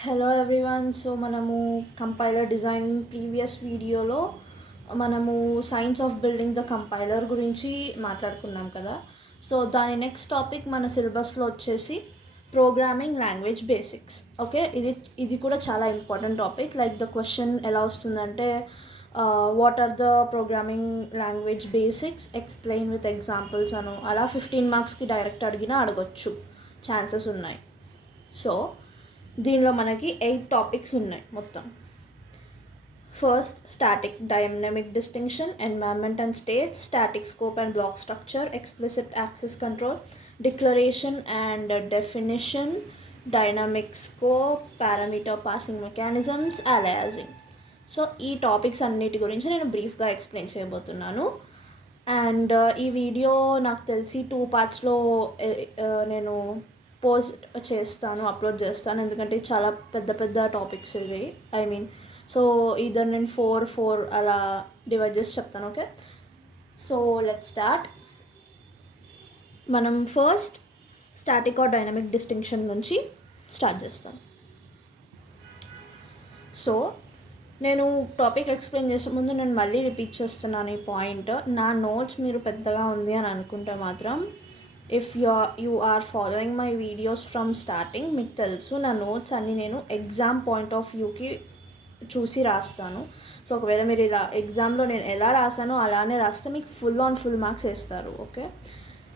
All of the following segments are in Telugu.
Hello everyone. సో మనము కంపైలర్ డిజైన్ ప్రీవియస్ వీడియోలో మనము science of building the compiler గురించి మాట్లాడుకున్నాం కదా. సో దాని నెక్స్ట్ టాపిక్ మన సిలబస్లో వచ్చేసి ప్రోగ్రామింగ్ లాంగ్వేజ్ బేసిక్స్. ఓకే, ఇది కూడా చాలా important topic. Like the question ఎలా వస్తుందంటే what are the programming language basics, explain with examples అను అలా 15 మార్క్స్కి డైరెక్ట్ అడిగినా అడగొచ్చు, ఛాన్సెస్ ఉన్నాయి. సో దీనిలో మనకి 8 టాపిక్స్ ఉన్నాయి మొత్తం. First static dynamic distinction, environment and state, static scope and block structure, explicit access control, declaration and definition, dynamic scope, parameter passing mechanisms, aliasing. So ఈ టాపిక్స్ అన్నిటి గురించి నేను బ్రీఫ్గా ఎక్స్ప్లెయిన్ చేయబోతున్నాను. అండ్ ఈ వీడియో నాకు తెలిసి 2 పార్ట్స్లో నేను పోస్ట్ చేస్తాను, అప్లోడ్ చేస్తాను, ఎందుకంటే చాలా పెద్ద పెద్ద టాపిక్స్ ఇవి. సో ఇదర్ నేను 4 అలా డివైడ్ చేసి చెప్తాను. Okay, so let's start. మనం first static or dynamic distinction నుంచి స్టార్ట్ చేస్తాం. సో నేను టాపిక్ ఎక్స్ప్లెయిన్ చేసే ముందు నేను మళ్ళీ రిపీట్ చేస్తున్నాను ఈ పాయింట్. నా నోట్స్ మీరు పెద్దగా ఉంది అని అనుకుంటే మాత్రం, if you are following my videos from starting, మీకు తెలుసు నా నోట్స్ అన్నీ నేను ఎగ్జామ్ పాయింట్ ఆఫ్ వ్యూకి చూసి రాస్తాను. సో ఒకవేళ మీరు ఇలా ఎగ్జామ్లో నేను ఎలా రాసానో అలానే రాస్తే మీకు ఫుల్ మార్క్స్ వేస్తారు. ఓకే,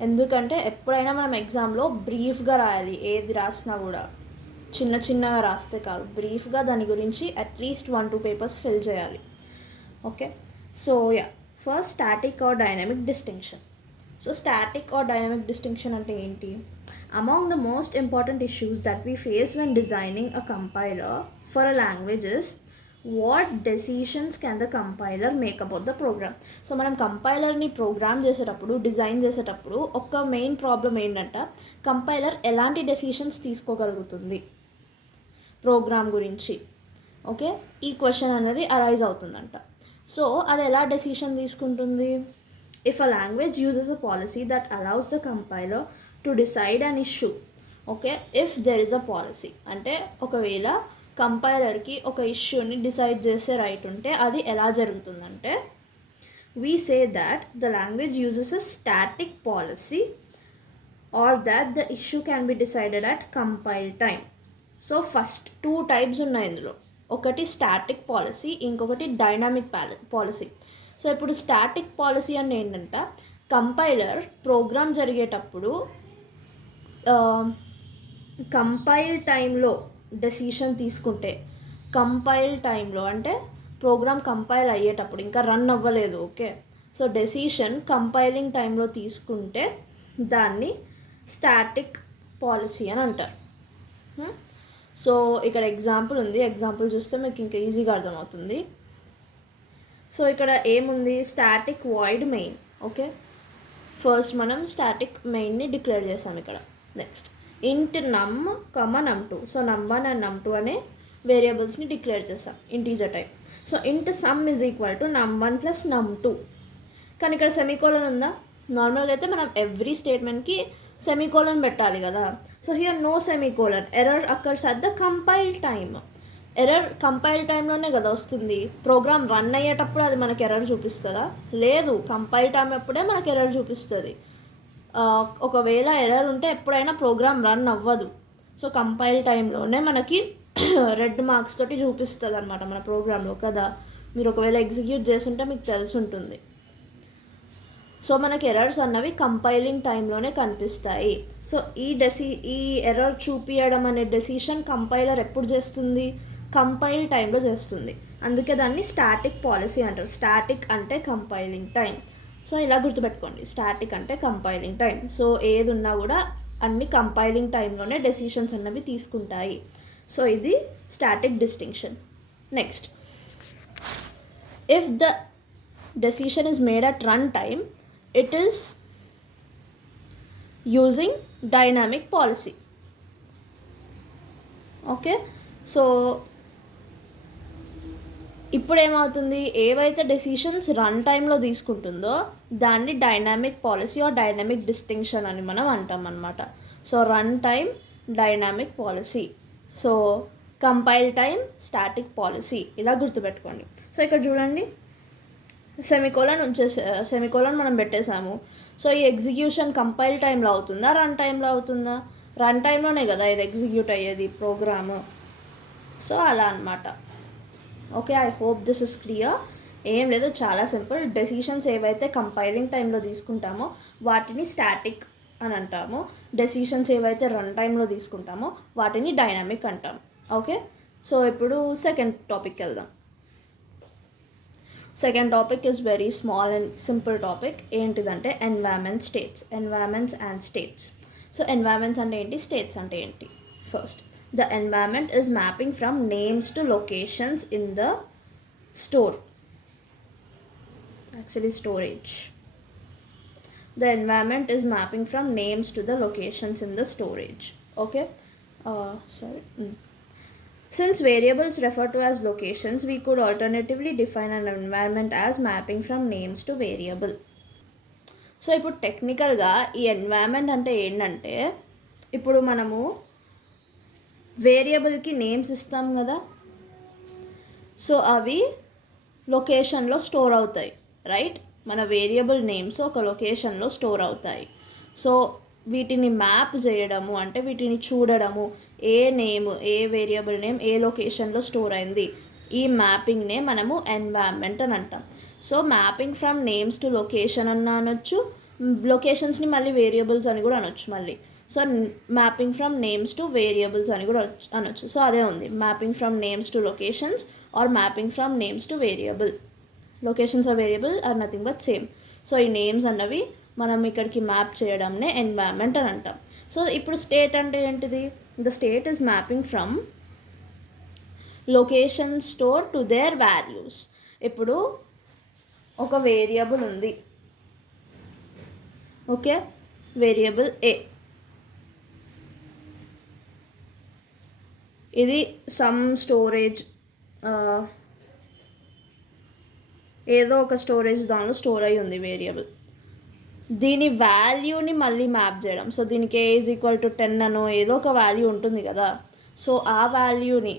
ఎందుకంటే ఎప్పుడైనా మనం ఎగ్జామ్లో బ్రీఫ్గా రాయాలి. ఏది రాసినా కూడా చిన్నగా రాస్తే కాదు, బ్రీఫ్గా దాని గురించి అట్లీస్ట్ 1-2 పేపర్స్ ఫిల్ చేయాలి. Okay, so first static or dynamic distinction. So static or dynamic distinction అంటే ఏంటి? Among the most important issues that we face when designing a compiler for a language is what decisions can the compiler make about the program. So మనం కంపైలర్ని ప్రోగ్రామ్ చేసేటప్పుడు, డిజైన్ చేసేటప్పుడు ఒక మెయిన్ ప్రాబ్లం ఏంటంటే కంపైలర్ ఎలాంటి డెసిషన్స్ తీసుకోగలుగుతుంది ప్రోగ్రామ్ గురించి. ఓకే, ఈ క్వశ్చన్ అనేది అరైజ్ అవుతుందంట. సో అది ఎలా డెసిషన్ తీసుకుంటుంది? If a language uses a policy that allows the compiler to decide an issue, okay, if there is a policy, అంటే ఒకవేళ కంపైలర్కి ఒక ఇష్యూని డిసైడ్ చేసే రైట్ ఉంటే అది ఎలా జరుగుతుందంటే, we say that the language uses a static policy or that the issue can be decided at compile time. So first 2 types ఉన్నాయి ఇందులో. ఒకటి స్టాటిక్ పాలసీ, ఇంకొకటి డైనామిక్ పాలసీ. సో ఇప్పుడు స్టాటిక్ పాలసీ అంటే ఏంటంటే కంపైలర్ ప్రోగ్రామ్ జరిగేటప్పుడు కంపైల్ టైంలో డెసిషన్ తీసుకుంటే, కంపైల్ టైంలో అంటే ప్రోగ్రామ్ కంపైల్ అయ్యేటప్పుడు ఇంకా రన్ అవ్వలేదు. ఓకే, సో డెసిషన్ కంపైలింగ్ టైంలో తీసుకుంటే దాన్ని స్టాటిక్ పాలసీ అని అంటారు. సో ఇక్కడ ఎగ్జాంపుల్ ఉంది, ఎగ్జాంపుల్ చూస్తే మీకు ఇంకా ఈజీగా అర్థమవుతుంది. సో ఇక్కడ ఏముంది? Static void main. Okay, first మనం స్టాటిక్ మెయిన్ని డిక్లేర్ చేసాం ఇక్కడ. నెక్స్ట్ ఇంట్ నమ్ num2. So num1 and num2 అనే వేరియబుల్స్ని డిక్లేర్ చేసాం ఇంటీజర్ టైప్. సో ఇంట్ some is equal to num1 plus num2. కానీ ఇక్కడ సెమీకోలన్ ఉందా? నార్మల్గా అయితే మనం ఎవ్రీ స్టేట్మెంట్కి సెమీకోలన్ పెట్టాలి కదా. So here no semicolon. Error occurs at the compile time. Error compile టైంలోనే కదా వస్తుంది. ప్రోగ్రామ్ రన్ అయ్యేటప్పుడు అది మనకి ఎర్రర్ చూపిస్తుందా? లేదు, కంపైల్ టైం అప్పుడే మనకి ఎర్రర్ చూపిస్తుంది. ఒకవేళ ఎర్రర్ ఉంటే ఎప్పుడైనా ప్రోగ్రామ్ రన్ అవ్వదు. సో కంపైల్ టైంలోనే మనకి రెడ్ మార్క్స్ తోటి చూపిస్తుంది అనమాట మన ప్రోగ్రాంలో కదా. మీరు ఒకవేళ ఎగ్జిక్యూట్ చేస్తుంటే మీకు తెలిసి ఉంటుంది. సో మనకి ఎర్రర్స్ అన్నవి కంపైలింగ్ టైంలోనే కనిపిస్తాయి. సో ఈ ఎర్రర్ చూపించడం అనే డెసిషన్ కంపైలర్ ఎప్పుడు చేస్తుంది? కంపైల్ టైంలో చేస్తుంది. అందుకే దాన్ని స్టాటిక్ పాలసీ అంటారు. స్టాటిక్ అంటే కంపైలింగ్ టైం. సో ఇలా గుర్తుపెట్టుకోండి, స్టాటిక్ అంటే కంపైలింగ్ టైం. సో ఏది ఉన్నా కూడా అన్ని కంపైలింగ్ టైంలోనే డెసిషన్స్ అన్నవి తీసుకుంటాయి. సో ఇది static distinction. Next, if the decision is made at run time, it is using dynamic policy. Okay, so ఇప్పుడు ఏమవుతుంది? ఏవైతే డెసిషన్స్ రన్ టైంలో తీసుకుంటుందో దాన్ని dynamic policy or dynamic distinction అని మనం అంటాం అన్నమాట. So run time dynamic policy. So compile time, static policy, ఇలా గుర్తుపెట్టుకోండి. సో ఇక్కడ చూడండి, సెమికోలన్ మనం పెట్టేసాము. సో ఈ ఎగ్జిక్యూషన్ కంపైల్ టైంలో అవుతుందా, రన్ టైంలో అవుతుందా? రన్ టైంలోనే కదా ఇది ఎగ్జిక్యూట్ అయ్యేది ప్రోగ్రాము. సో అలా అనమాట. Okay, I hope this is clear. ఏం లేదు, చాలా సింపుల్. డెసిషన్స్ ఏవైతే కంపైలింగ్ టైంలో తీసుకుంటామో వాటిని స్టాటిక్ అని అంటాము. డెసిషన్స్ ఏవైతే రన్ టైంలో తీసుకుంటామో వాటిని డైనామిక్ అంటాం. ఓకే, సో ఇప్పుడు సెకండ్ టాపిక్కి వెళ్దాం. Second topic is very small and simple topic. ఏంటిదంటే environment states, environments and states. So environments అంటే ఏంటి, స్టేట్స్ అంటే ఏంటి? First, the environment is mapping from names to locations in the store, actually storage. The environment is mapping from names to the locations in the storage. Okay, since variables refer to as locations, we could alternatively define an environment as mapping from names to variable. So ఇప్పుడు టెక్నికల్గా ఈ ఎన్వైరన్మెంట్ అంటే ఏంటంటే, ఇప్పుడు మనము వేరియబుల్కి నేమ్స్ ఇస్తాం కదా, సో అవి లొకేషన్లో స్టోర్ అవుతాయి, రైట్? మన వేరియబుల్ నేమ్స్ ఒక లొకేషన్లో స్టోర్ అవుతాయి. సో వీటిని మ్యాప్ చేయడము అంటే వీటిని చూడడము, ఏ నేమ్, ఏ వేరియబుల్ నేమ్ ఏ లొకేషన్లో స్టోర్ అయింది, ఈ మ్యాపింగ్నే మనము ఎన్వైరన్మెంట్ అని అంటాం. So mapping from names to location అన్న అనొచ్చు, లొకేషన్స్ని మళ్ళీ వేరియబుల్స్ అని కూడా అనొచ్చు మళ్ళీ. So mapping from names to variables అని కూడా అనొచ్చు. సో అదే ఉంది, mapping from names to locations or mapping from names to variable. Locations or variable or nothing but same. So ఈ నేమ్స్ అన్నవి మనం ఇక్కడికి మ్యాప్ చేయడంనే ఎన్వైరన్మెంట్ అని అంటాం. సో ఇప్పుడు స్టేట్ అంటే ఏంటిది? The state is mapping from location store to their values. ఇప్పుడు ఒక వేరియబుల్ ఉంది, ఓకే, వేరియబుల్ ఏ. ఇది సమ్ స్టోరేజ్, ఏదో ఒక స్టోరేజ్ దానిలో స్టోర్ అయి ఉంది వేరియబుల్. దీని వాల్యూని మళ్ళీ మ్యాప్ చేయడం. సో దీనికి ఏ ఈజ్ ఈక్వల్ టు 10 అనో ఏదో ఒక వాల్యూ ఉంటుంది కదా. సో ఆ వాల్యూని,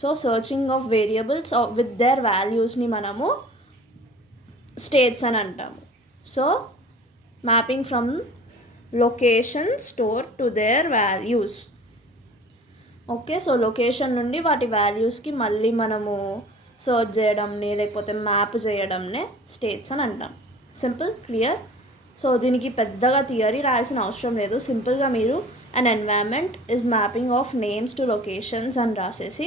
so searching of variables with their వాల్యూస్ని మనము స్టేట్స్ అని అంటాము. So mapping from location store to their values. Okay, so location నుండి వాటి వాల్యూస్కి మళ్ళీ మనము సర్చ్ చేయడంని లేకపోతే మ్యాప్ చేయడంనే స్టేట్స్ అని అంటాం. Simple, clear. సో దీనికి పెద్దగా థియరీ రాయాల్సిన అవసరం లేదు. సింపుల్గా మీరు an environment is mapping of names to locations అని రాసేసి,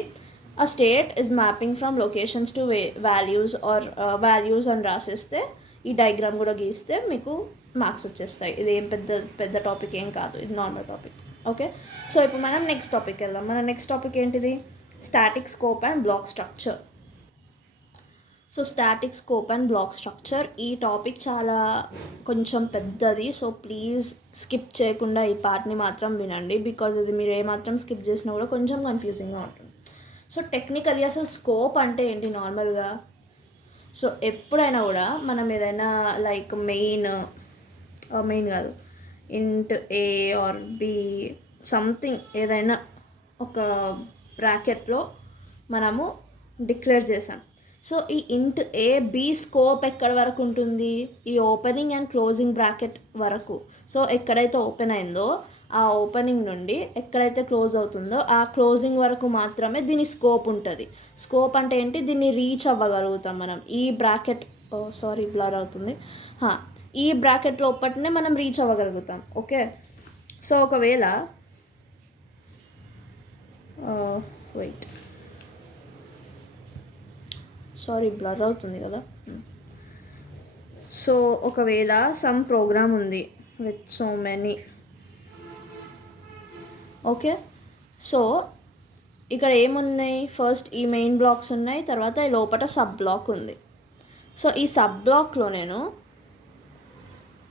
ఆ state is mapping from locations to values or values అని రాసేస్తే, ఈ డయాగ్రామ్ కూడా గీస్తే మీకు మార్క్స్ వచ్చేస్తాయి. ఇది ఏం పెద్ద టాపిక్ ఏం కాదు, ఇది నార్మల్ టాపిక్. ఓకే, సో ఇప్పుడు మనం నెక్స్ట్ టాపిక్ వెళ్దాం. మన నెక్స్ట్ టాపిక్ ఏంటిది? Static scope and block structure. So static scope and block structure, ఈ టాపిక్ చాలా కొంచెం పెద్దది. సో ప్లీజ్ స్కిప్ చేయకుండా ఈ పార్ట్ని మాత్రం వినండి, బికాజ్ ఇది మీరు ఏమాత్రం స్కిప్ చేసినా కూడా కొంచెం కన్ఫ్యూజింగ్గా ఉంటుంది. సో టెక్నికల్లీ అసలు స్కోప్ అంటే ఏంటి నార్మల్గా? సో ఎప్పుడైనా కూడా మనం ఏదైనా లైక్ మెయిన్ కాదు, ఇంట్ ఏ ఆర్ బి సంథింగ్ ఏదైనా ఒక బ్రాకెట్లో మనము డిక్లేర్ చేసాం. సో ఈ ఇంట్ ఏ బి స్కోప్ ఎక్కడి వరకు ఉంటుంది? ఈ ఓపెనింగ్ అండ్ క్లోజింగ్ బ్రాకెట్ వరకు. సో ఎక్కడైతే ఓపెన్ అయిందో ఆ ఓపెనింగ్ నుండి ఎక్కడైతే క్లోజ్ అవుతుందో ఆ క్లోజింగ్ వరకు మాత్రమే దీని స్కోప్ ఉంటుంది. స్కోప్ అంటే ఏంటి? దీన్ని రీచ్ అవ్వగలుగుతాం మనం. ఈ బ్రాకెట్, బ్లర్ అవుతుంది, ఈ బ్రాకెట్ లోపలనే మనం రీచ్ అవ్వగలుగుతాం. ఓకే, సో ఒకవేళ వెయిట్, బ్లర్ అవుతుంది కదా. సో ఒకవేళ సమ్ ప్రోగ్రామ్ ఉంది with so many, okay, so ఇక్కడ ఏమున్నాయి? ఫస్ట్ ఈ మెయిన్ బ్లాక్స్ ఉన్నాయి, తర్వాత ఈ లోపల సబ్ బ్లాక్ ఉంది. సో ఈ సబ్ బ్లాక్లో నేను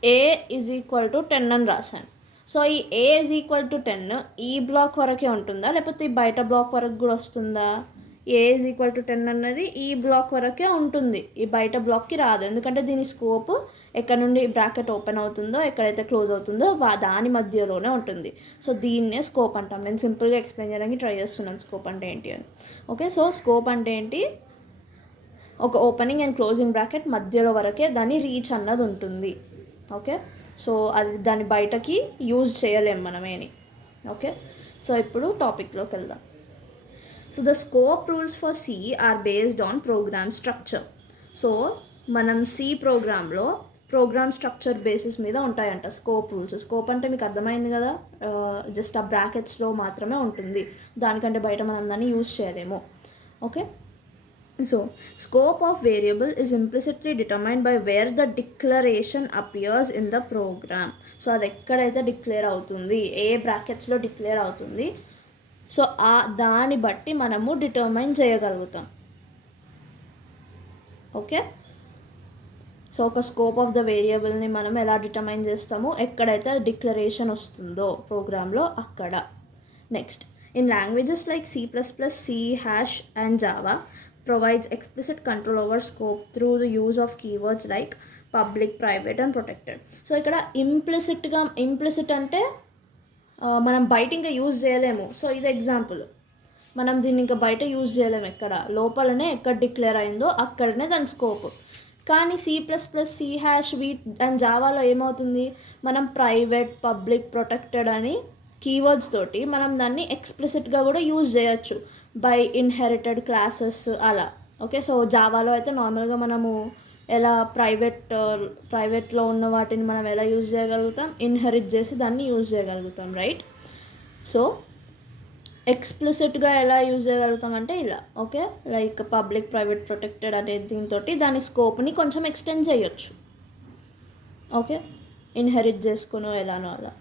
ఏ ఈజ్ ఈక్వల్ టు 10 అని రాశాను. సో ఈ ఏ ఈజ్ ఈక్వల్ టు 10 ఈ బ్లాక్ వరకే ఉంటుందా, లేకపోతే ఈ బయట బ్లాక్ వరకు కూడా వస్తుందా? ఏ ఈజ్ ఈక్వల్ టు 10 అన్నది ఈ బ్లాక్ వరకే ఉంటుంది, ఈ బయట బ్లాక్కి రాదు, ఎందుకంటే దీని స్కోప్ ఎక్కడ నుండి బ్రాకెట్ ఓపెన్ అవుతుందో ఎక్కడైతే క్లోజ్ అవుతుందో దాని మధ్యలోనే ఉంటుంది. సో దీన్నే స్కోప్ అంటాం. నేను సింపుల్గా ఎక్స్ప్లెయిన్ చేయడానికి ట్రై చేస్తున్నాను స్కోప్ అంటే ఏంటి అని. ఓకే, సో స్కోప్ అంటే ఏంటి, ఒక ఓపెనింగ్ అండ్ క్లోజింగ్ బ్రాకెట్ మధ్యలో వరకే దాని రీచ్ అన్నది ఉంటుంది. ఓకే, సో అది దాన్ని బయటకి యూజ్ చేయలేం మనమేని. ఓకే, సో ఇప్పుడు టాపిక్లోకి వెళ్దాం. So the scope rules for C are based on program structure. So మనం సి ప్రోగ్రాంలో ప్రోగ్రామ్ స్ట్రక్చర్ బేసిస్ మీద ఉంటాయంట స్కోప్ రూల్స్. స్కోప్ అంటే మీకు అర్థమైంది కదా, జస్ట్ ఆ బ్రాకెట్స్లో మాత్రమే ఉంటుంది, దానికంటే బయట మనం దాన్ని యూజ్ చేయలేము. Okay, so scope of variable is implicitly determined by where the declaration appears in the program. So అది ఎక్కడైతే డిక్లేర్ అవుతుంది, ఏ బ్రాకెట్స్లో డిక్లేర్ అవుతుంది, సో దాన్ని బట్టి మనము డిటర్మైన్ చేయగలుగుతాం. ఓకే, సో ఒక స్కోప్ ఆఫ్ ద వేరియబుల్ని మనం ఎలా డిటర్మైన్ చేస్తాము, ఎక్కడైతే డిక్లరేషన్ వస్తుందో ప్రోగ్రాంలో అక్కడ. Next, in languages like C++, C#, and Java provides explicit control over scope through the use of keywords like public, private, and protected. So ఇక్కడ ఇంప్లిసిట్ అంటే మనం బయట ఇంకా యూజ్ చేయలేము. సో ఇది ఎగ్జాంపుల్, మనం దీన్ని ఇంకా బయట యూజ్ చేయలేము, ఎక్కడ లోపలనే ఎక్కడ డిక్లేర్ అయిందో అక్కడనే దాని స్కోప్. కానీ C++, C#, అండ్ జావాలో ఏమవుతుంది, మనం ప్రైవేట్, పబ్లిక్, ప్రొటెక్టెడ్ అని కీవర్డ్స్ తోటి మనం దాన్ని ఎక్స్ప్లిసిట్గా కూడా యూజ్ చేయొచ్చు బై ఇన్హెరిటెడ్ క్లాసెస్ అలా. ఓకే, సో జావాలో అయితే నార్మల్గా మనము ఎలా ప్రైవేట్లో ఉన్న వాటిని మనం ఎలా యూజ్ చేయగలుగుతాం, ఇన్హెరిట్ చేసి దాన్ని యూజ్ చేయగలుగుతాం, రైట్. సో ఎక్స్ప్లిసిట్గా ఎలా యూజ్ చేయగలుగుతాం అంటే ఇలా. Okay, like public, private, protected అనే దీంతో దాని స్కోప్ని కొంచెం ఎక్స్టెండ్ చేయొచ్చు. ఓకే, ఇన్హెరిట్ చేసుకునో ఎలానో అలా.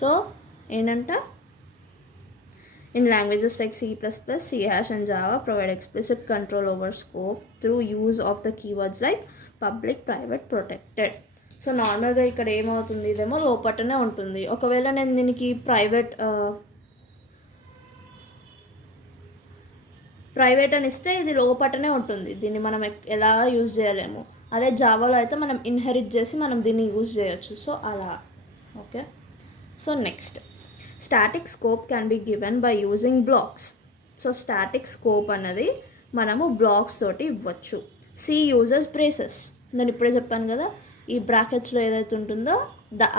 సో ఏంటంట, in languages like C++, C#, and Java provide explicit control over scope through use of the keywords like public, private, protected. So నార్మల్గా ఇక్కడ ఏమవుతుంది, ఇదేమో లోపటనే ఉంటుంది. ఒకవేళ నేను దీనికి ప్రైవేట్ అని ఇస్తే ఇది లోపటనే ఉంటుంది, దీన్ని మనం ఎలా యూజ్ చేయలేము. అదే జావాలో అయితే మనం ఇన్హెరిట్ చేసి మనం దీన్ని యూజ్ చేయొచ్చు. సో అలా. Okay, so next, static scope can be given by using blocks. So static scope అన్నది మనము బ్లాక్స్ తోటి ఇవ్వచ్చు. సి యూజెస్ బ్రేసెస్, నేను ఇప్పుడే చెప్పాను కదా, ఈ బ్రాకెట్స్లో ఏదైతే ఉంటుందో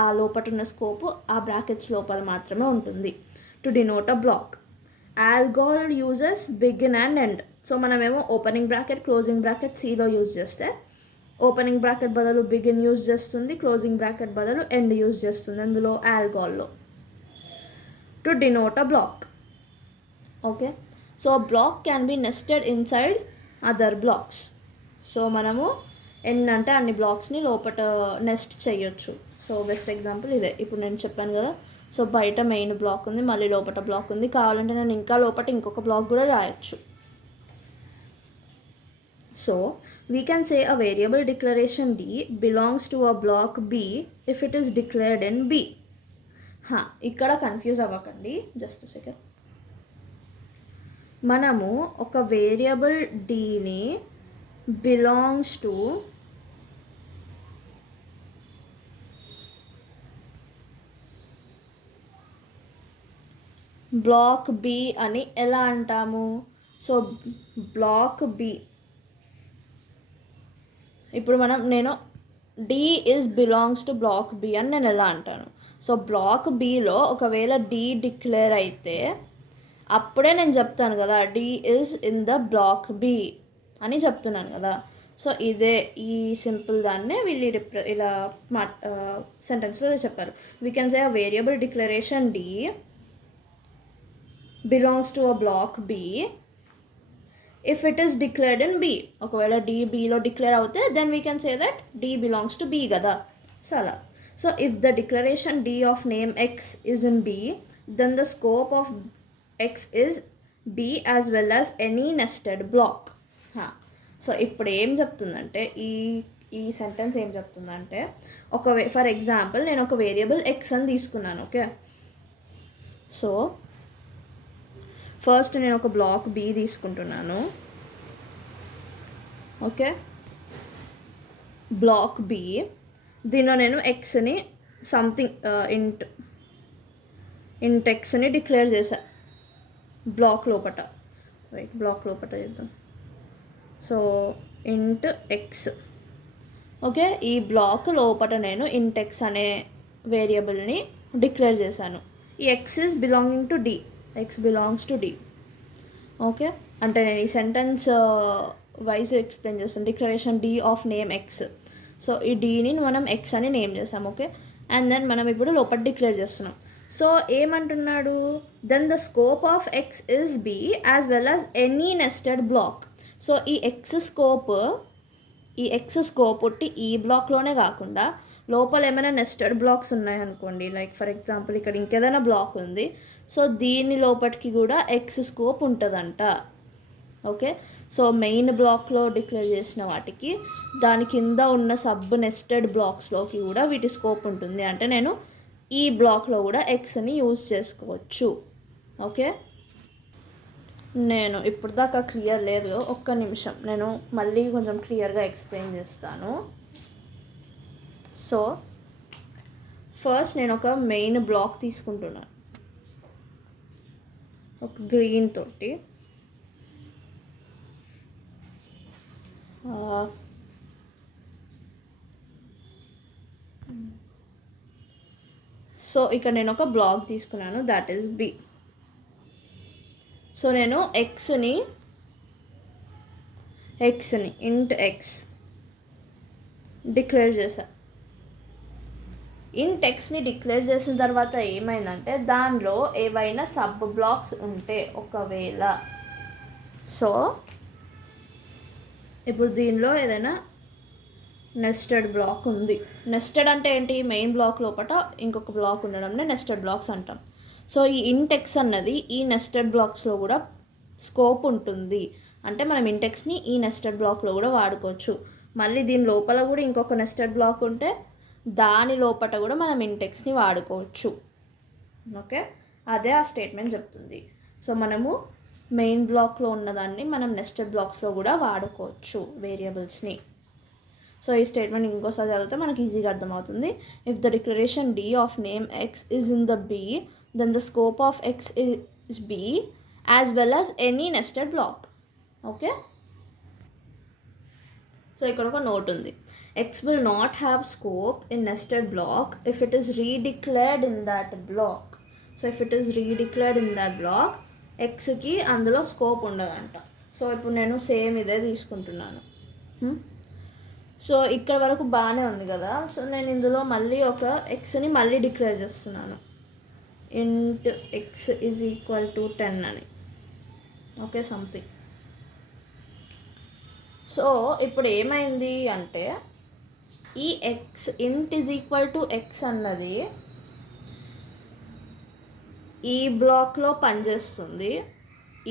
ఆ లోపల ఉన్న స్కోప్ ఆ బ్రాకెట్స్ లోపల మాత్రమే ఉంటుంది. To denote a block, Algol uses begin and end. So మనమేమో ఓపెనింగ్ బ్రాకెట్, క్లోజింగ్ బ్రాకెట్ సిలో యూజ్ చేస్తే ఓపెనింగ్ బ్రాకెట్ బదులు బిగిన్ యూజ్ చేస్తుంది, క్లోజింగ్ బ్రాకెట్ బదులు ఎండ్ యూజ్ చేస్తుంది అందులో ఆల్గోల్లో. To denote a block. Okay, so block can be nested inside other blocks. So మనము ఎన్ని అంటే అన్ని బ్లాక్స్ని లోపల నెస్ట్ చేయొచ్చు. సో బెస్ట్ ఎగ్జాంపుల్ ఇదే, ఇప్పుడు నేను చెప్పాను కదా. సో బయట మెయిన్ బ్లాక్ ఉంది, మళ్ళీ లోపల బ్లాక్ ఉంది, కావాలంటే నేను ఇంకా లోపల ఇంకొక బ్లాక్ కూడా రాయొచ్చు. So we can say a variable declaration D belongs to a block B if it is declared in B. ఇక్కడ కన్ఫ్యూజ్ అవ్వకండి, జస్ట్ సెకండ్. మనము ఒక వేరియబుల్ Dని బిలాంగ్స్ టు బ్లాక్ B అని ఎలా అంటాము. సో బ్లాక్ B, ఇప్పుడు నేను D is belongs to block B అని నేను ఎలా అంటాను. సో బ్లాక్ Bలో ఒకవేళ D డిక్లేర్ అయితే అప్పుడే నేను చెప్తాను కదా D is in the block B అని చెప్తున్నాను కదా. సో ఇదే ఈ సింపుల్ దాన్నే వీళ్ళు ఇలా సెంటెన్స్లో చెప్పారు. We can say a variable declaration D belongs to a block B if it is declared in B. ఒకవేళ D Bలో డిక్లేర్ అవుతే then we can say that D belongs to B కదా. సో అలా. So if the declaration D of name X is in B, then the scope of X is B as well as any nested block. So ఇప్పుడు ఏం చెప్తుందంటే ఈ సెంటెన్స్ ఏం చెప్తుందంటే, ఫర్ ఎగ్జాంపుల్ నేను ఒక వేరియబుల్ X అని తీసుకున్నాను. ఓకే, సో ఫస్ట్ నేను ఒక బ్లాక్ B తీసుకుంటున్నాను. ఓకే, బ్లాక్ బి, దీనిలో నేను ఎక్స్ని సంథింగ్ ఇంట్ ఎక్స్ని డిక్లేర్ చేశా బ్లాక్ లోపట. రైట్, బ్లాక్ లోపట చేద్దాం. సో ఇంట్ ఎక్స్. ఓకే, ఈ బ్లాక్ లోపట నేను ఇంట్ ఎక్స్ అనే వేరియబుల్ని డిక్లేర్ చేశాను. ఈ X is belonging to D, X belongs to D. Okay, అంటే నేను ఈ సెంటెన్స్ వైజ్ ఎక్స్ప్లెయిన్ చేస్తాను. Declaration D of name X. So ఈ డీని మనం ఎక్స్ అని నేమ్ చేసాం. ఓకే, అండ్ దెన్ మనం ఇప్పుడు లోపల డిక్లేర్ చేస్తున్నాం. సో ఏమంటున్నాడు, then the scope of X is B as well as any nested block. So ఈ ఎక్స్ స్కోప్ ఒట్టి ఈ బ్లాక్లోనే కాకుండా లోపల ఏమైనా నెస్టెడ్ బ్లాక్స్ ఉన్నాయనుకోండి, లైక్ ఫర్ ఎగ్జాంపుల్ ఇక్కడ ఇంకేదైనా బ్లాక్ ఉంది, సో దీని లోపలికి కూడా ఎక్స్ స్కోప్ ఉంటుందంట. ఓకే, సో మెయిన్ బ్లాక్లో డిక్లేర్ చేసిన వాటికి దాని కింద ఉన్న సబ్ నెస్టెడ్ బ్లాక్స్లోకి కూడా వీటి స్కోప్ ఉంటుంది. అంటే నేను ఈ బ్లాక్లో కూడా ఎక్స్ని యూజ్ చేసుకోవచ్చు. ఓకే, నేను ఇప్పుడు దాకా క్లియర్ లేదు, ఒక్క నిమిషం నేను మళ్ళీ కొంచెం క్లియర్గా ఎక్స్ప్లెయిన్ చేస్తాను. సో ఫస్ట్ నేను ఒక మెయిన్ బ్లాక్ తీసుకుంటున్నాను, ఒక గ్రీన్ తోటి. సో ఇక్కడ నేను ఒక బ్లాక్ తీసుకున్నాను, దాట్ ఈస్ బి. సో నేను ఎక్స్ని ఇంట్ ఎక్స్ డిక్లేర్ చేశాను. ఇంట్ ఎక్స్ని డిక్లేర్ చేసిన తర్వాత ఏమైందంటే దానిలో ఏవైనా సబ్ బ్లాక్స్ ఉంటే ఒకవేళ, సో ఇప్పుడు దీనిలో ఏదైనా నెస్టెడ్ బ్లాక్ ఉంది. నెస్టెడ్ అంటే ఏంటి, మెయిన్ బ్లాక్ లోపల ఇంకొక బ్లాక్ ఉండడంనే నెస్టెడ్ బ్లాక్స్ అంటాం. సో ఈ ఇంట్ ఎక్స్ అన్నది ఈ నెస్టెడ్ బ్లాక్స్లో కూడా స్కోప్ ఉంటుంది. అంటే మనం ఇంట్ ఎక్స్ని ఈ నెస్టెడ్ బ్లాక్లో కూడా వాడుకోవచ్చు. మళ్ళీ దీని లోపల కూడా ఇంకొక నెస్టెడ్ బ్లాక్ ఉంటే దాని లోపల కూడా మనం ఇంట్ ఎక్స్ని వాడుకోవచ్చు. ఓకే, అదే ఆ స్టేట్మెంట్ చెప్తుంది. సో మనము మెయిన్ బ్లాక్లో ఉన్నదాన్ని మనం నెస్టెడ్ బ్లాక్స్లో కూడా వాడుకోవచ్చు వేరియబుల్స్ని. సో ఈ స్టేట్మెంట్ ఇంకోసారి చదివితే మనకి ఈజీగా అర్థమవుతుంది. If the declaration D of name X is in the B, then the scope of X is B as well as any nested block. Okay, so ఇక్కడ ఒక నోట్ ఉంది, X will not have scope in nested block if it is redeclared in that block. So if it is redeclared in that block, ఎక్స్కి అందులో స్కోప్ ఉండదంట. సో ఇప్పుడు నేను సేమ్ ఇదే తీసుకుంటున్నాను. సో ఇక్కడ వరకు బాగానే ఉంది కదా. సో నేను ఇందులో మళ్ళీ ఒక ఎక్స్ని మళ్ళీ డిక్లేర్ చేస్తున్నాను, ఇంట్ ఎక్స్ ఈజ్ ఈక్వల్ టు 10 అని. Okay, something. సో ఇప్పుడు ఏమైంది అంటే ఈ ఎక్స్ ఇంట్ ఈజ్ ఈక్వల్ టు ఎక్స్ అన్నది ఈ బ్లాక్లో పనిచేస్తుంది,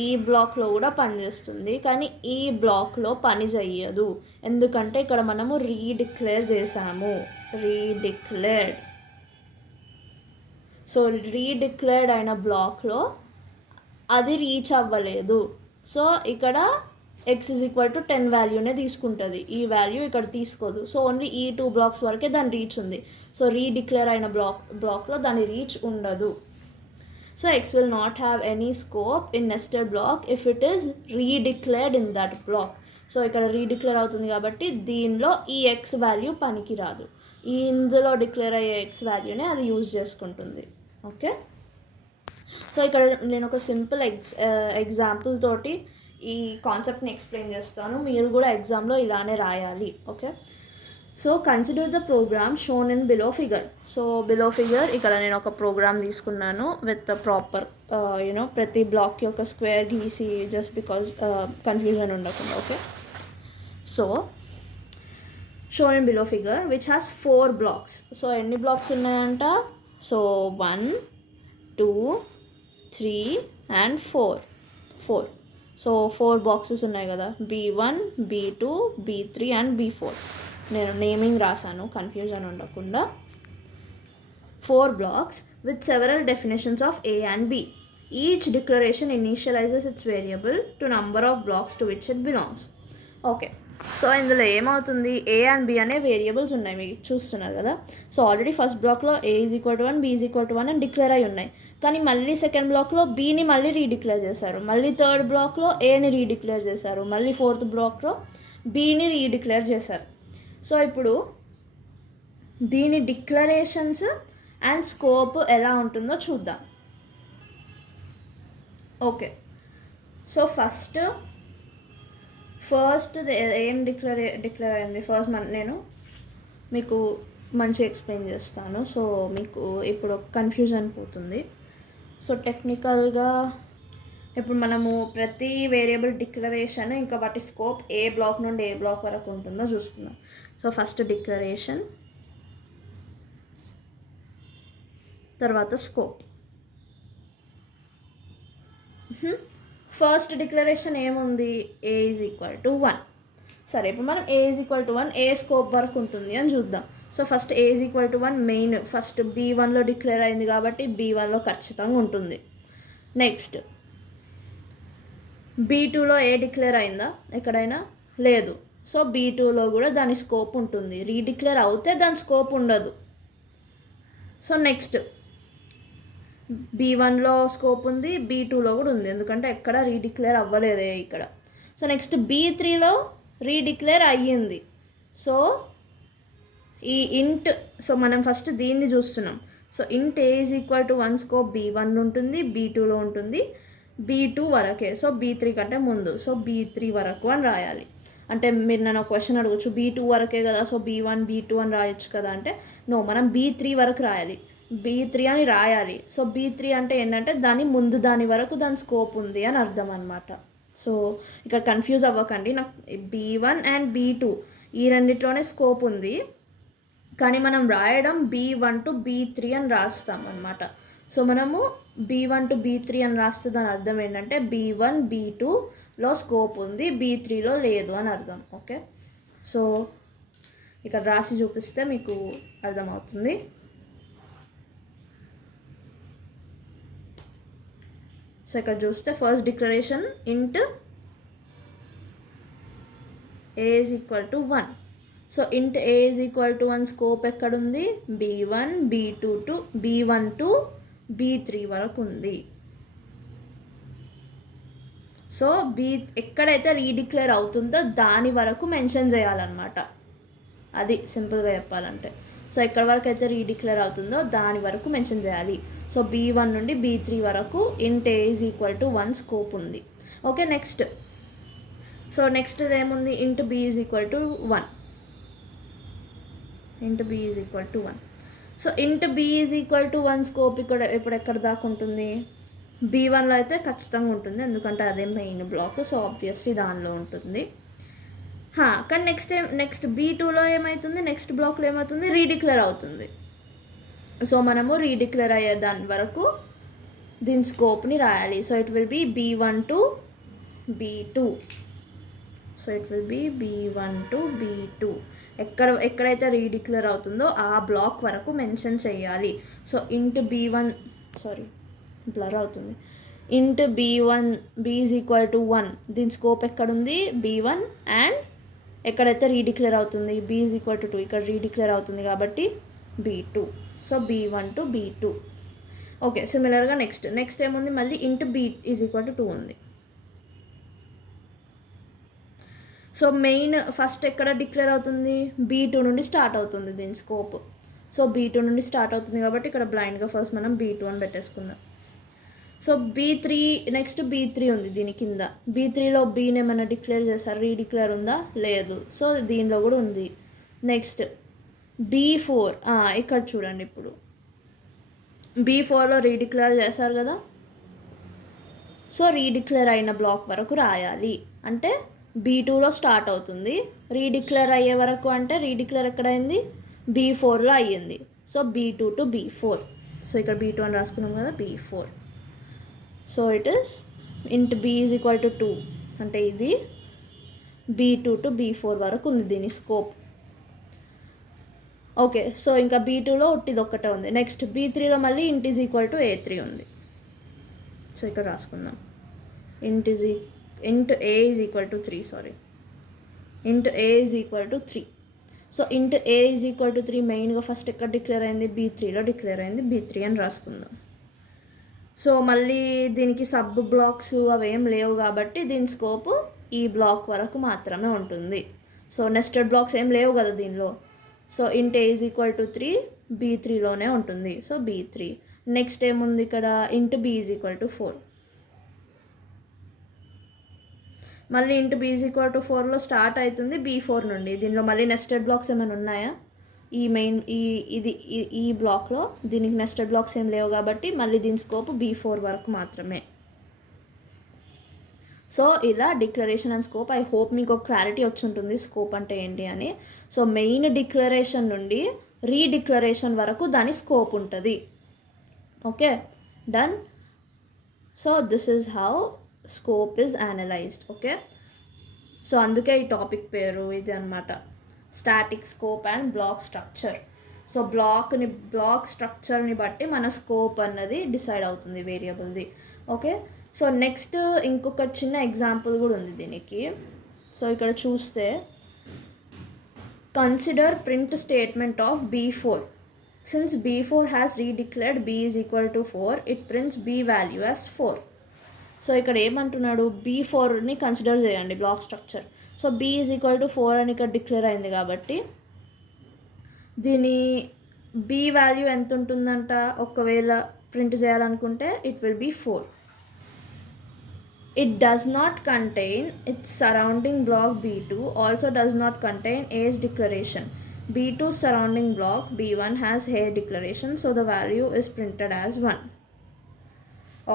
ఈ బ్లాక్లో కూడా పనిచేస్తుంది, కానీ ఈ బ్లాక్లో పని చెయ్యదు. ఎందుకంటే ఇక్కడ మనము రీడిక్లేర్ చేసాము, రీడిక్లేర్డ్. సో రీడిక్లేర్డ్ అయిన బ్లాక్లో అది రీచ్ అవ్వలేదు. సో ఇక్కడ ఎక్స్ ఈజ్ ఈక్వల్ టు 10 వాల్యూనే తీసుకుంటుంది, ఈ వాల్యూ ఇక్కడ తీసుకోదు. సో ఓన్లీ ఈ 2 బ్లాక్స్ వరకే దాని రీచ్ ఉంది. సో రీడిక్లేర్ అయిన బ్లాక్లో దాని రీచ్ ఉండదు. So X will not have any scope in nested block if it is redeclared in that block. So ఇక్కడ రీడిక్లేర్ అవుతుంది కాబట్టి దీనిలో ఈ ఎక్స్ వాల్యూ పనికి రాదు, ఈ ఇందులో డిక్లేర్ అయ్యే ఎక్స్ వాల్యూనే అది యూజ్ చేసుకుంటుంది. ఓకే, సో ఇక్కడ నేను ఒక సింపుల్ ఎగ్జాంపుల్ తోటి ఈ కాన్సెప్ట్ని ఎక్స్ప్లెయిన్ చేస్తాను, మీరు కూడా ఎగ్జామ్లో ఇలానే రాయాలి. Okay, so consider the program shown in below figure. So below figure ఇక్కడ నేను ఒక ప్రోగ్రామ్ తీసుకున్నాను విత్ ప్రాపర్ ప్రతి బ్లాక్కి ఒక స్క్వేర్ గీసి, జస్ట్ బికాజ్ కన్ఫ్యూజన్ ఉండకుండా. Okay, so shown in below figure which has 4 blocks. So ఎన్ని బ్లాక్స్ ఉన్నాయంట, సో 1 2 3 and 4. సో 4 బాక్సెస్ ఉన్నాయి కదా, B1 B2 B3 and B4. నేను నేమింగ్ రాశాను కన్ఫ్యూజన్ ఉండకుండా. 4 blocks with several definitions of A and B. Each declaration initializes its variable to number of blocks to which it belongs. Okay, so ఇందులో ఏమవుతుంది, ఏ అండ్ బి అనే వేరియబుల్స్ ఉన్నాయి, మీకు చూస్తున్నారు కదా. సో ఆల్రెడీ ఫస్ట్ బ్లాక్లో A is equal to 1, B is equal to 1 అని డిక్లేర్ అయి ఉన్నాయి. కానీ మళ్ళీ సెకండ్ బ్లాక్లో బీని మళ్ళీ రీడిక్లేర్ చేశారు, మళ్ళీ థర్డ్ బ్లాక్లో ఏని రీడిక్లేర్ చేశారు, మళ్ళీ ఫోర్త్ బ్లాక్లో బీని రీడిక్లేర్ చేశారు. సో ఇప్పుడు దీని డిక్లరేషన్స్ అండ్ స్కోప్ ఎలా ఉంటుందో చూద్దాం. ఓకే, సో ఫస్ట్ ఏం డిక్లేర్ అయింది ఫస్ట్ నేను మీకు మంచిగా ఎక్స్ప్లెయిన్ చేస్తాను. సో మీకు ఇప్పుడు కన్ఫ్యూజన్ పోతుంది. సో టెక్నికల్గా ఇప్పుడు మనము ప్రతి వేరియబుల్ డిక్లరేషన్ ఇంకా వాటి స్కోప్ ఏ బ్లాక్ నుండి ఏ బ్లాక్ వరకు ఉంటుందో చూసుకుందాం. సో ఫస్ట్ డిక్లరేషన్, తర్వాత స్కోప్. ఫస్ట్ డిక్లరేషన్ ఏముంది, ఏ ఈజ్ ఈక్వల్ టు 1. సరే, ఇప్పుడు మనం ఏ ఈజ్ ఈక్వల్ టు 1 ఏ స్కోప్ వరకు ఉంటుంది అని చూద్దాం. So first A is equal to 1 main first B1లో డిక్లేర్ అయింది కాబట్టి B1లో ఖచ్చితంగా ఉంటుంది. నెక్స్ట్ B2లో ఏ డిక్లేర్ అయిందా ఎక్కడైనా, లేదు. సో B2లో కూడా దాని స్కోప్ ఉంటుంది, రీడిక్లేర్ అవుతే దాని స్కోప్ ఉండదు. సో నెక్స్ట్ B1లో స్కోప్ ఉంది, B2లో కూడా ఉంది, ఎందుకంటే ఎక్కడ రీడిక్లేర్ అవ్వలేదే ఇక్కడ. సో నెక్స్ట్ B3లో రీడిక్లేర్ అయ్యింది. సో ఈ ఇంట్, సో మనం ఫస్ట్ దీన్ని చూస్తున్నాం. So int A is equal to 1 scope B1 ఉంటుంది, B2లో ఉంటుంది, B2 వరకే. సో B3 కంటే ముందు, సో B3 వరకు అని రాయాలి. అంటే మీరు నన్ను క్వశ్చన్ అడగచ్చు, B2 వరకే కదా, సో B1 B2 అని రాయొచ్చు కదా అంటే, నో, మనం B3 వరకు రాయాలి, B3 అని రాయాలి. సో B3 అంటే ఏంటంటే దాని ముందు దాని వరకు దాని స్కోప్ ఉంది అని అర్థం అనమాట. సో ఇక్కడ కన్ఫ్యూజ్ అవ్వకండి, నాకు B1 అండ్ B2 ఈ రెండిట్లోనే స్కోప్ ఉంది, కానీ మనం రాయడం B1 టు B3 అని రాస్తాం అనమాట. సో మనము B1 టు B3 అని రాస్తే దాని అర్థం ఏంటంటే B1 B2లో స్కోప్ ఉంది, B3లో లేదు అని అర్థం. ఓకే, సో ఇక్కడ రాసి చూపిస్తే మీకు అర్థమవుతుంది. సో ఇక్కడ చూస్తే first declaration int A is equal to 1. So int A is equal to 1 scope ఎక్కడుంది, B1 B2 to B1 to B3 వరకు ఉంది. సో ఎక్కడైతే రీడిక్లేర్ అవుతుందో దాని వరకు మెన్షన్ చేయాలన్నమాట, అది సింపుల్గా చెప్పాలంటే. సో ఎక్కడి వరకు అయితే రీడిక్లేర్ అవుతుందో దాని వరకు మెన్షన్ చేయాలి. సో B1 నుండి B3 వరకు ఇంట్ A is equal to 1 scope ఉంది. ఓకే, నెక్స్ట్ సో నెక్స్ట్ ఏముంది, ఇంట్ B ఈజ్ ఈక్వల్ టు 1, ఇంట్ B is equal to 1. So ఇంట్ B is equal to 1 scope ఇక్కడ ఇప్పుడు ఎక్కడ దాకా ఉంటుంది, B1లో అయితే ఖచ్చితంగా ఉంటుంది, ఎందుకంటే అదే మెయిన్ బ్లాక్, సో ఆబ్వియస్లీ దానిలో ఉంటుంది. కానీ నెక్స్ట్ B2లో ఏమవుతుంది, నెక్స్ట్ బ్లాక్లో ఏమవుతుంది, రీడిక్లేర్ అవుతుంది. సో మనము రీడిక్లేర్ అయ్యే దాని వరకు దీని స్కోప్ని రాయాలి. So it will be B1 to B2. So it will be B1 to B2. ఎక్కడైతే రీడిక్లేర్ అవుతుందో ఆ బ్లాక్ వరకు మెన్షన్ చేయాలి. సో ఇంట్ B1, సారీ బ్లర్ అవుతుంది, ఇంట్ B1 B is equal to 1 దీని స్కోప్ ఎక్కడుంది, B1, అండ్ ఎక్కడైతే రీడిక్లేర్ అవుతుంది B ఈజ్ ఈక్వల్ టు 2 ఇక్కడ రీడిక్లేర్ అవుతుంది కాబట్టి B2. So B1 to B2. Okay, సిమిలర్గా నెక్స్ట్ ఏముంది, మళ్ళీ ఇంట్ B ఈజ్ ఈక్వల్ టు 2 ఉంది. సో మెయిన్ ఫస్ట్ ఎక్కడ డిక్లేర్ అవుతుంది, B2 నుండి స్టార్ట్ అవుతుంది దీని స్కోప్. సో B2 నుండి స్టార్ట్ అవుతుంది కాబట్టి ఇక్కడ బ్లైండ్గా ఫస్ట్ మనం B2 అని పెట్టేసుకుందాం. సో నెక్స్ట్ B3 ఉంది దీని కింద. B3లో Bని ఏమైనా డిక్లేర్ చేశారు, రీడిక్లేర్ ఉందా, లేదు. సో దీనిలో కూడా ఉంది. నెక్స్ట్ B4, ఇక్కడ చూడండి, ఇప్పుడు B4లో రీడిక్లేర్ చేశారు కదా, సో రీడిక్లేర్ అయిన బ్లాక్ వరకు రాయాలి. అంటే B2లో స్టార్ట్ అవుతుంది, రీడిక్లేర్ అయ్యే వరకు అంటే రీడిక్లేర్ ఎక్కడైంది, B4లో అయ్యింది. So B2 to B4. So ఇక్కడ B2 అని రాసుకున్నాం కదా, B4. సో ఇట్ ఈస్ ఇంట్ B ఈజ్ ఈక్వల్ టు 2 అంటే ఇది B2 టు B4 వరకు ఉంది దీని స్కోప్. ఓకే, సో ఇంకా B2లో ఇది ఒక్కటే ఉంది. నెక్స్ట్ B3లో మళ్ళీ ఇంట్ ఈజ్ ఈక్వల్ టు A3 ఉంది. సో ఇక్కడ రాసుకుందాం, int A is equal to 3, sorry. Int A is equal to 3. So int A is equal to 3 మెయిన్గా ఫస్ట్ ఎక్కడ డిక్లేర్ అయింది, B3లో డిక్లేర్ అయింది. B3 అని రాసుకుందాం. సో మళ్ళీ దీనికి సబ్ బ్లాక్స్ అవేం లేవు కాబట్టి దీని స్కోప్ ఈ బ్లాక్ వరకు మాత్రమే ఉంటుంది. సో నెస్టెడ్ బ్లాక్స్ ఏం లేవు కదా దీనిలో. So int A is equal to 3 B3లోనే ఉంటుంది. So B3. నెక్స్ట్ ఏముంది ఇక్కడ, ఇంట్ B ఈజ్ ఈక్వల్ టు 4. మళ్ళీ int B is equal to 4లో స్టార్ట్ అవుతుంది B4 నుండి. దీనిలో మళ్ళీ నెస్టెడ్ బ్లాక్స్ ఏమైనా ఉన్నాయా, ఈ మెయిన్ ఈ బ్లాక్లో దీనికి నెస్టెడ్ బ్లాక్స్ ఏం లేవు కాబట్టి మళ్ళీ దీని స్కోప్ B4 వరకు మాత్రమే. సో ఇలా declaration and scope, I hope మీకు ఒక క్లారిటీ వచ్చి ఉంటుంది స్కోప్ అంటే ఏంటి అని. సో మెయిన్ డిక్లరేషన్ నుండి రీడిక్లరేషన్ వరకు దాని స్కోప్ ఉంటుంది. Okay, done. So this is how scope is analysed. Okay, so అందుకే ఈ టాపిక్ పేరు ఇది అనమాట, static scope and block structure. So block స్ట్రక్చర్ని బట్టి మన స్కోప్ అన్నది డిసైడ్ అవుతుంది వేరియబుల్ది. ఓకే, సో నెక్స్ట్ ఇంకొక చిన్న ఎగ్జాంపుల్ కూడా ఉంది దీనికి. సో ఇక్కడ చూస్తే consider print statement of B4. Since B4 has redeclared B is equal to 4, it prints B value as 4. So ఇక్కడ ఏమంటున్నాడు, B4ని కన్సిడర్ చేయండి block structure. So B is equal to 4 అని ఇక్కడ డిక్లేర్ అయింది కాబట్టి దీని B వాల్యూ ఎంత ఉంటుందంట, ఒకవేళ ప్రింట్ చేయాలనుకుంటే it will be 4. It does not contain its surrounding block B2, also does not contain A's declaration. B2's surrounding block B1 has A declaration, so the value is printed as 1.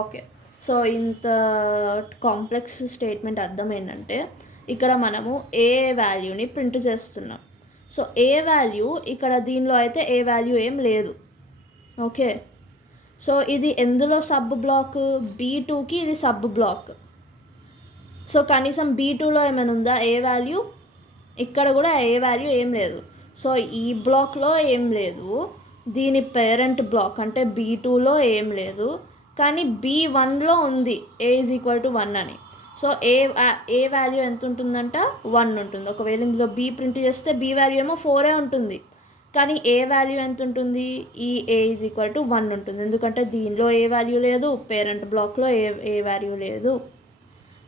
Okay, so ఇంత కాంప్లెక్స్ స్టేట్మెంట్ అర్థం ఏంటంటే ఇక్కడ మనము ఏ వాల్యూని ప్రింట్ చేస్తున్నాం. సో ఏ వాల్యూ ఇక్కడ దీనిలో అయితే ఏ వాల్యూ ఏం లేదు. ఓకే, సో ఇది ఎందులో సబ్ బ్లాక్, B2కి ఇది సబ్ బ్లాక్. సో కనీసం B2లో ఏమైనా ఉందా ఏ వాల్యూ, ఇక్కడ కూడా ఏ వాల్యూ ఏం లేదు. సో ఈ బ్లాక్లో ఏం లేదు, దీని పేరెంట్ బ్లాక్ అంటే B2లో ఏం లేదు, కానీ B1లో ఉంది A ఈజ్ ఈక్వల్ టు 1 అని. సో ఏ వాల్యూ ఎంత ఉంటుందంట, 1 ఉంటుంది. ఒకవేళ ఇందులో B ప్రింట్ చేస్తే B వాల్యూ ఏమో 4 ఉంటుంది, కానీ ఏ వాల్యూ ఎంత ఉంటుంది, ఈ A ఈజ్ ఈక్వల్ టు 1 ఉంటుంది. ఎందుకంటే దీనిలో ఏ వాల్యూ లేదు, పేరెంట్ బ్లాక్లో ఏ వాల్యూ లేదు,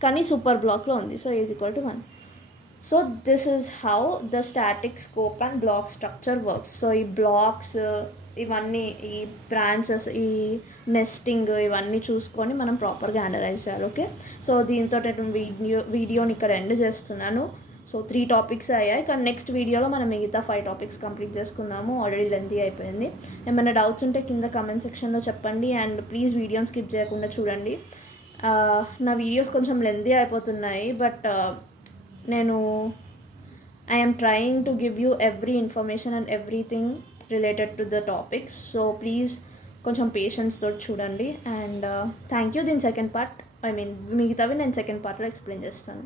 కానీ సూపర్ బ్లాక్లో ఉంది. So A is equal to 1. So this is how the static scope and block structure works. So ఈ బ్లాక్స్ ఇవన్నీ, ఈ బ్రాంచెస్, ఈ నెస్టింగ్ ఇవన్నీ చూసుకొని మనం ప్రాపర్గా అనలైజ్ చేయాలి. ఓకే, సో దీంతో నేను వీడియోని ఇక్కడ ఎండ్ చేస్తున్నాను. సో 3 టాపిక్స్ అయ్యాయి, కానీ నెక్స్ట్ వీడియోలో మనం మిగతా 5 టాపిక్స్ కంప్లీట్ చేసుకుందాము. ఆల్రెడీ లెంతీ అయిపోయింది. ఏమైనా డౌట్స్ ఉంటే కింద కమెంట్ సెక్షన్లో చెప్పండి. అండ్ ప్లీజ్ వీడియోని స్కిప్ చేయకుండా చూడండి. నా వీడియోస్ కొంచెం లెంతీ అయిపోతున్నాయి, బట్ నేను I'm trying to give you every information and everything related to the topics. So please కొంచెం పేషెన్స్ తోటి చూడండి. And thank you. దీని సెకండ్ పార్ట్, మిగతావి నేను సెకండ్ పార్ట్లో ఎక్స్ప్లెయిన్ చేస్తాను.